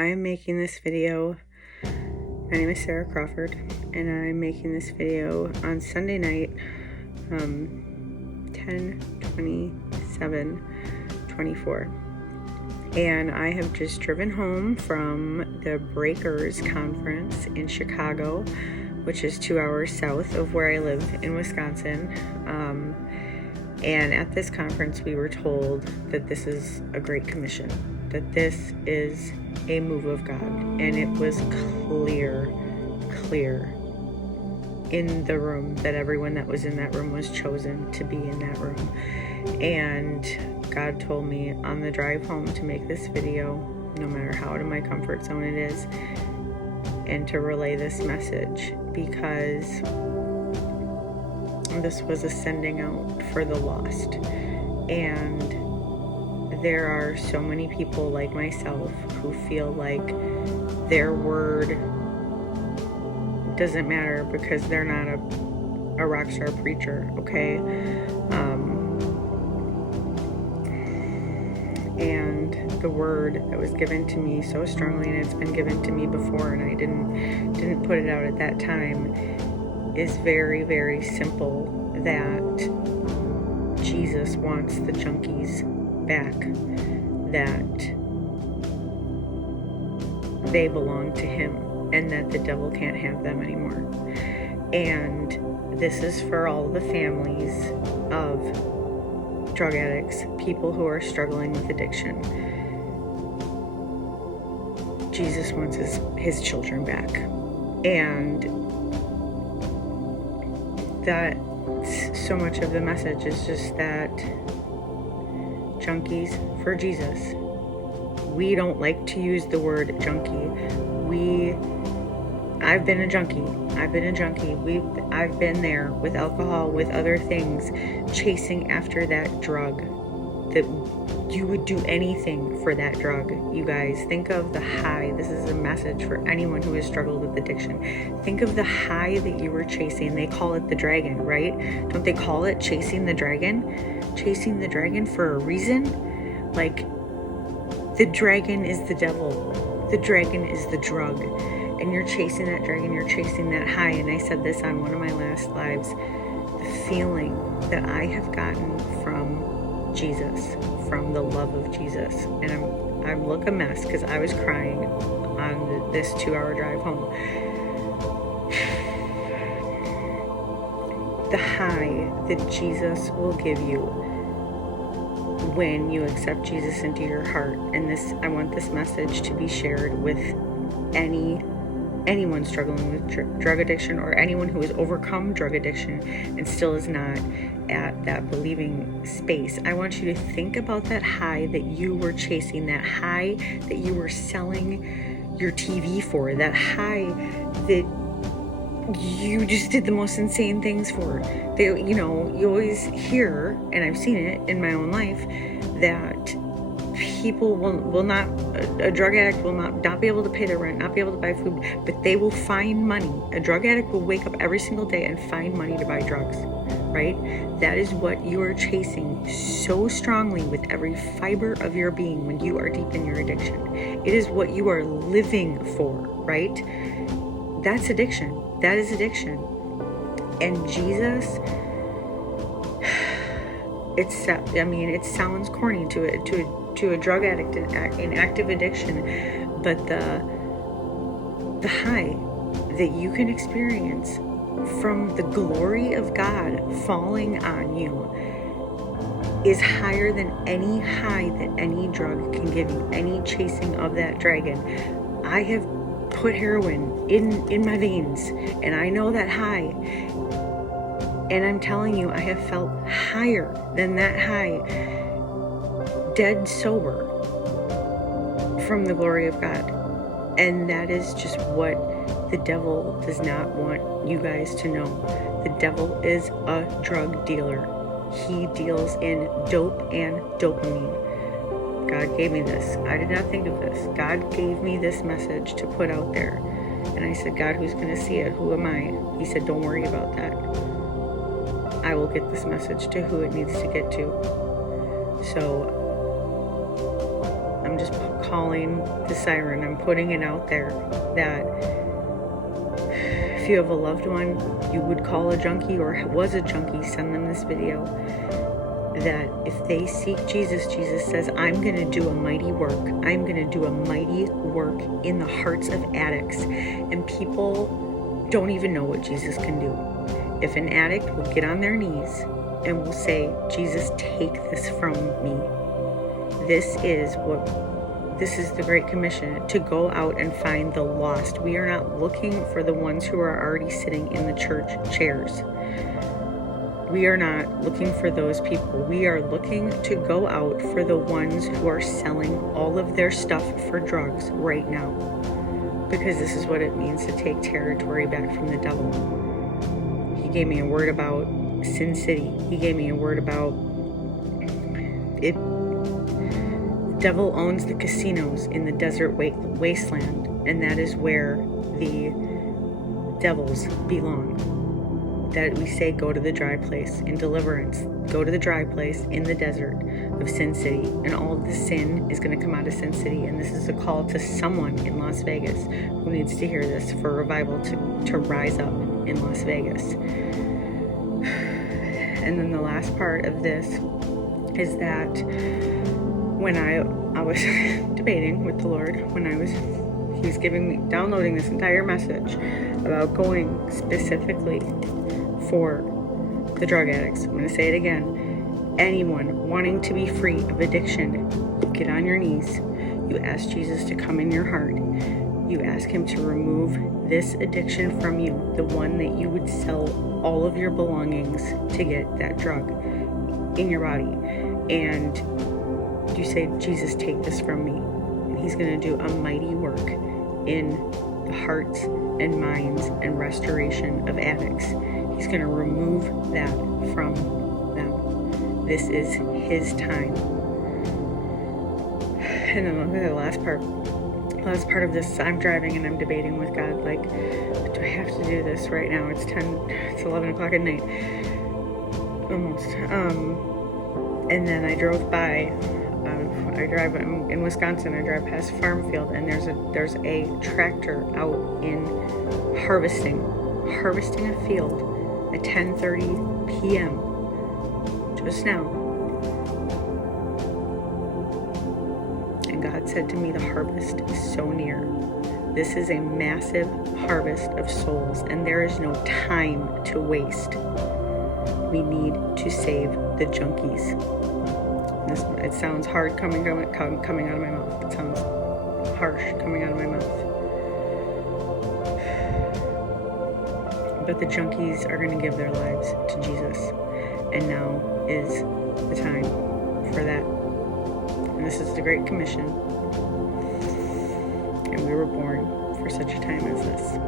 I'm making this video. My name is Sarah Crawford, and I'm making this video on Sunday night, 10/27/24. And I have just driven home from the Breakers conference in Chicago, which is 2 hours south of where I live in Wisconsin. And at this conference, we were told that this is a great commission, that this is a move of God. And it was clear in the room that everyone that was in that room was chosen to be in that room. And God told me on the drive home to make this video, no matter how out of my comfort zone it is, and to relay this message, because this was a sending out for the lost. And there are so many people like myself who feel like their word doesn't matter because they're not a rock star preacher, okay? And the word that was given to me so strongly, and it's been given to me before, and I didn't put it out at that time, is very, very simple, that Jesus wants the junkies back, that they belong to him, and that the devil can't have them anymore. And this is for all the families of drug addicts, people who are struggling with addiction. Jesus wants his children back. And that so much of the message is just that junkies for Jesus. We don't like to use the word junkie. I've been a junkie. I've been there with alcohol, with other things, chasing after that drug, that you would do anything for that drug. You guys, think of the high. This is a message for anyone who has struggled with addiction. Think of the high that you were chasing. They call it the dragon, right? Don't they call it chasing the dragon? Chasing the dragon for a reason? Like, the dragon is the devil. The dragon is the drug. And you're chasing that dragon, you're chasing that high. And I said this on one of my last lives, the feeling that I have gotten from Jesus, from the love of Jesus. And I look a mess because I was crying on this 2-hour drive home. The high that Jesus will give you when you accept Jesus into your heart. And I want this message to be shared with anyone struggling with drug addiction, or anyone who has overcome drug addiction and still is not at that believing space. I want you to think about that high that you were chasing, that high that you were selling your TV for, that high that you just did the most insane things for. You always hear, and I've seen it in my own life, that people will not, a drug addict will not be able to pay their rent, not be able to buy food, but they will find money. A drug addict will wake up every single day and find money to buy drugs, right? That is what you are chasing so strongly with every fiber of your being when you are deep in your addiction. It is what you are living for, right? That's addiction. That is addiction. And Jesus, it sounds corny to a drug addict in active addiction, but the high that you can experience from the glory of God falling on you is higher than any high that any drug can give you, any chasing of that dragon. I have put heroin in my veins, and I know that high. And I'm telling you, I have felt higher than that high, dead sober, from the glory of God. And that is just what the devil does not want you guys to know. The devil is a drug dealer. He deals in dope and dopamine. God gave me this. I did not think of this. God gave me this message to put out there. And I said, God, who's going to see it? Who am I? He said, don't worry about that. I will get this message to who it needs to get to. So I'm just calling the siren. I'm putting it out there that if you have a loved one you would call a junkie or was a junkie, send them this video. That if they seek Jesus, Jesus says, I'm going to do a mighty work. I'm going to do a mighty work in the hearts of addicts. And people don't even know what Jesus can do. If an addict will get on their knees and will say, Jesus, take this from me. This is the Great Commission, to go out and find the lost. We are not looking for the ones who are already sitting in the church chairs. We are not looking for those people. We are looking to go out for the ones who are selling all of their stuff for drugs right now. Because this is what it means to take territory back from the devil. He gave me a word about Sin City. He gave me a word about it. The devil owns the casinos in the desert wasteland, and that is where the devils belong. That we say, go to the dry place in deliverance, go to the dry place in the desert of Sin City, and all of the sin is going to come out of Sin City. And this is a call to someone in Las Vegas who needs to hear this for revival to rise up in Las Vegas. And then the last part of this is that when I was debating with the Lord, he was downloading this entire message about going specifically for the drug addicts. I'm going to say it again. Anyone wanting to be free of addiction, you get on your knees. You ask Jesus to come in your heart. You ask him to remove this addiction from you, the one that you would sell all of your belongings to get that drug in your body. And you say, Jesus, take this from me. And he's going to do a mighty work in the hearts and minds and restoration of addicts. He's going to remove that from them. This is his time. And then look at the last part. The last part of this, I'm driving and I'm debating with God, like, do I have to do this right now? It's 11 o'clock at night. Almost. And then I drove by, I drive in Wisconsin, I drive past a farm field, and there's a tractor out in harvesting a field at 10:30 p.m. just now. And God said to me, the harvest is so near. This is a massive harvest of souls, and there is no time to waste. We need to save the junkies. It sounds hard coming out of my mouth. It sounds harsh coming out of my mouth. But the junkies are going to give their lives to Jesus. And now is the time for that. And this is the Great Commission. And we were born for such a time as this.